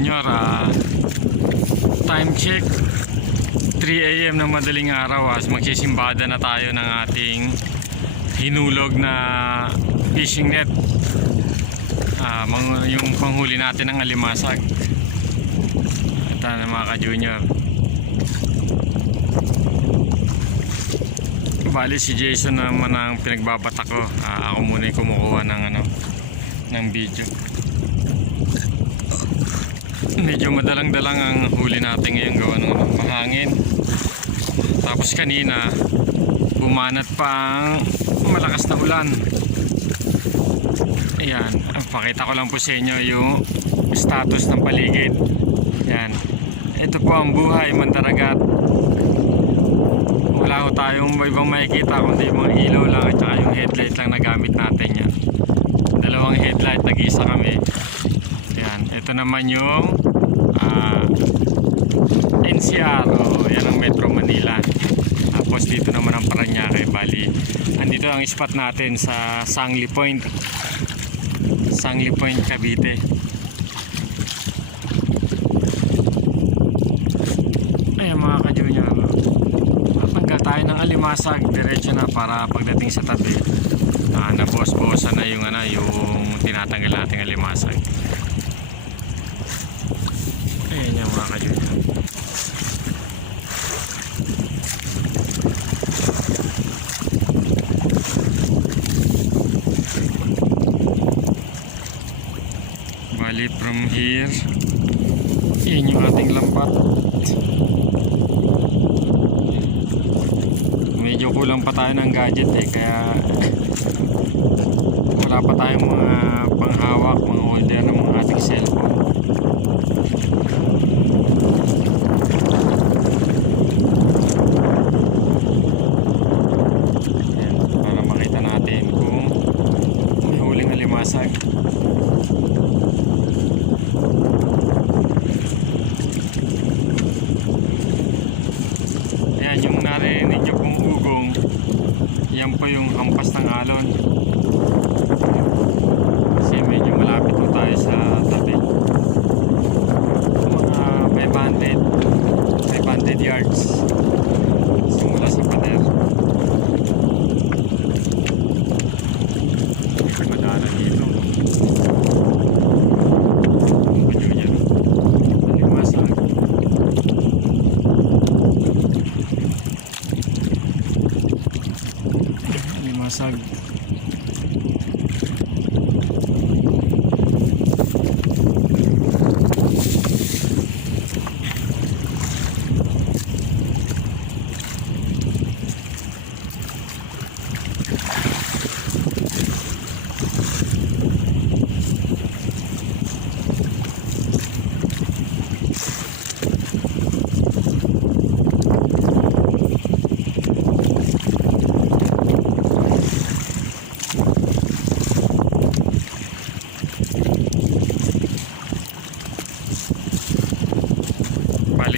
Junior, time check 3 AM na madaling araw. Magsisimbada na tayo ng ating hinulog na fishing net, yung panghuli natin ng alimasag. Ito na mga ka-junior. Bali si Jason naman ang pinagbabatak ko. Ako muna yung kumukuha ng video. Medyo madalang-dalang ang huli natin ngayon, gawa ng mahangin. Tapos kanina bumanat pa ang malakas na ulan. Ayan, pakita ko lang po sa inyo yung status ng paligid. Ayan, ito po ang buhay mandaragat. Wala ko tayong ibang makikita kundi yung mga ilaw lang at saka yung headlight lang na gamit natin. Yan, dalawang headlight, nag-isa kami. Ayan, ito naman yung NCR, yan ang Metro Manila. Tapos dito naman ang Parañaque. Bali, andito ang spot natin sa Sangli Point, Cavite. Ayan mga ka-junior, tanggal tayo ng alimasag, diretso na para pagdating sa tabi nabos-bosan na yung tinatanggal nating alimasag. Ayan yung mga ka-junior. Bali from here, yun yung ating lambat. Medyo kulang pa tayo ng gadget kaya wala pa tayong mga panghawak, mga holder ng mga ating cellphone. Ayan, para makita natin kung may huling alimasag. Ayan, yung narinig nyo pong ugong, yan po yung hampas ng alon. Kasi medyo malapit po tayo sa tabi. Mga 500 yards simula sa pader. Madala dito. Limasag.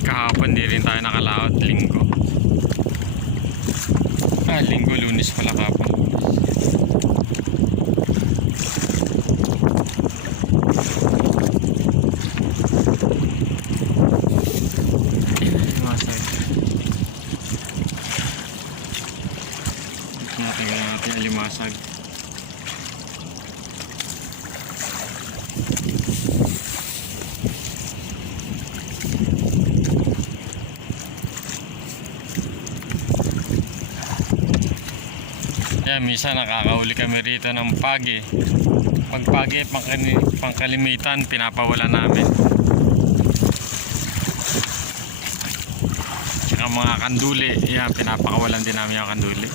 Kahapon di rin tayo nakalaot, linggo. Linggo, Lunes pala kahapon. Alimasag. Tingnan natin alimasag. Minsan nakakahuli kami rito ng pagi. Pag pagi, pangkalimitan, pinapawala namin. Tsaka mga kanduli, yan, pinapakawalan din namin yung kanduli.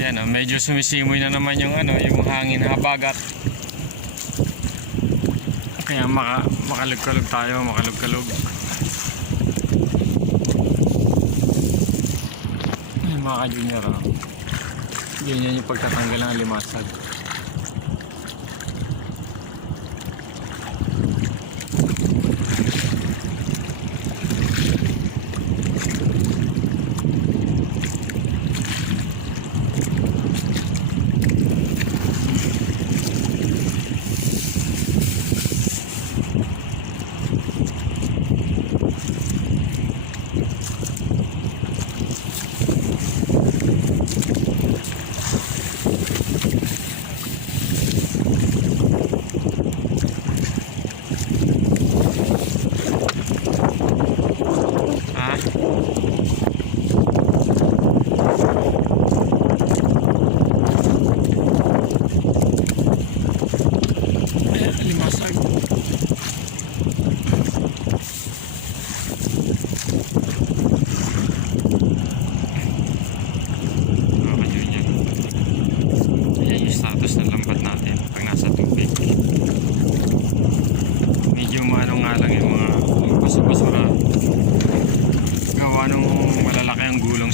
Yan, medyo sumisimoy na naman yung yung hangin habagat. Kaya makalugkalog tayo, makalugkalog. Yan mga ka-junior, Yan yung pagtatanggal ng alimasag.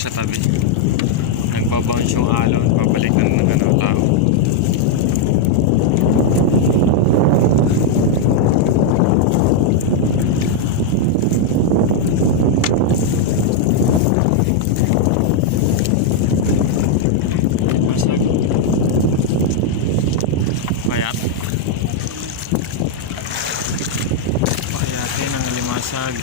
sa tabi. Nagbabounce yung alon, pabalik ng ano, tao. Masag. Payat. Payatin ang limasag.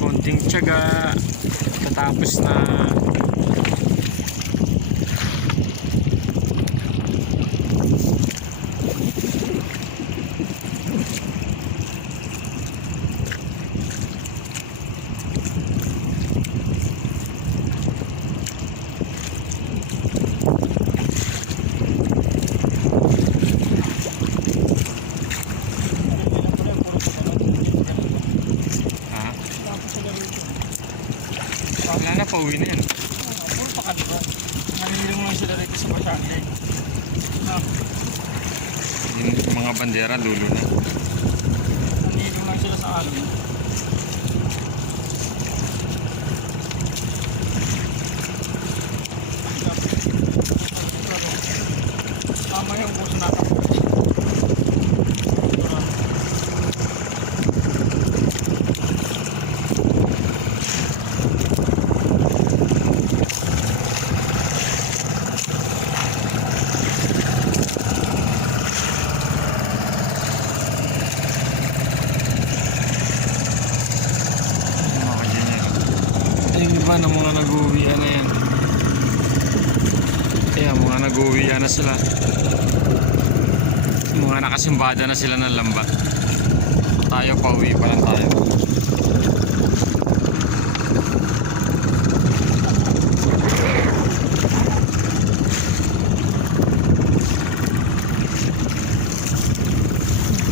Konting tiyaga, tatapos na. Wala na, pauwi na yan. Puro pa ka, diba? Nanilong lang sila rito sa Basyante. Yung mga bandera, dulo na. Nanilong lang sila sa alon. Tama yung puso natin. Yung iba ng mga nag-uwian na yan. Kaya mga nag-uwian na sila. Mga nakasimbada na sila ng lambat. Tayo pauwi pa lang tayo.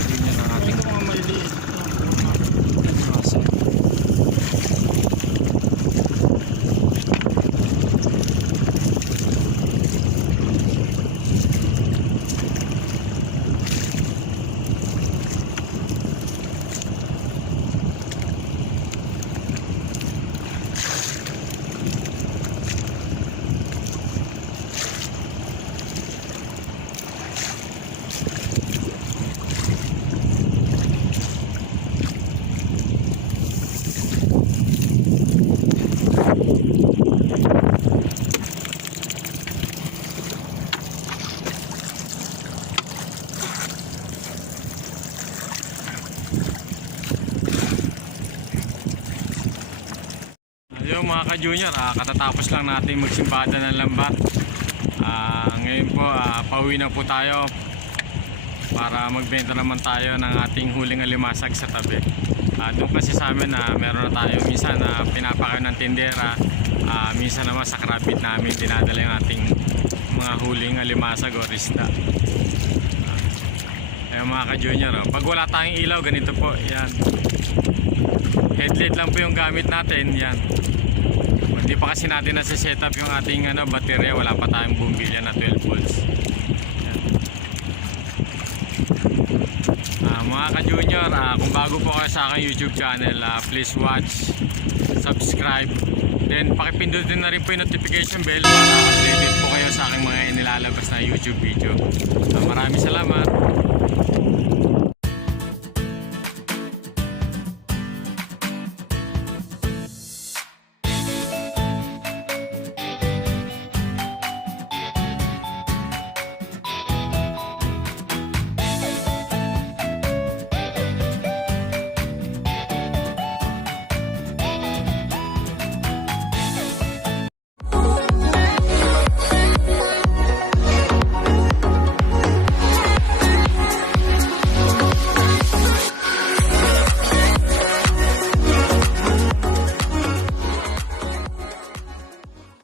Ganyan ang ating Ito mga maliliit. masa. Yung mga ka-junior, katatapos lang natin magsimbada ng lambat. Ngayon po, pauwi na po tayo para magbenta naman tayo ng ating huling alimasag sa tabi. Doon kasi sa amin meron na tayo minsan na pinapakain ng tindera, minsan naman sa krabit namin dinadala yung ating mga huling alimasag o isda. Mga ka-junior, pag wala tayong ilaw, ganito po, yan. Headlight lang po yung gamit natin, yan. Hindi pa kasi natin nasa-set up yung ating baterya, wala pa tayong bumbilya na 12 volts. Mga ka-junior, kung bago po kayo sa aking YouTube channel, please watch, subscribe, then pakipindutin na rin po yung notification bell para updated po kayo sa aking mga inilalabas na YouTube video. Maraming salamat.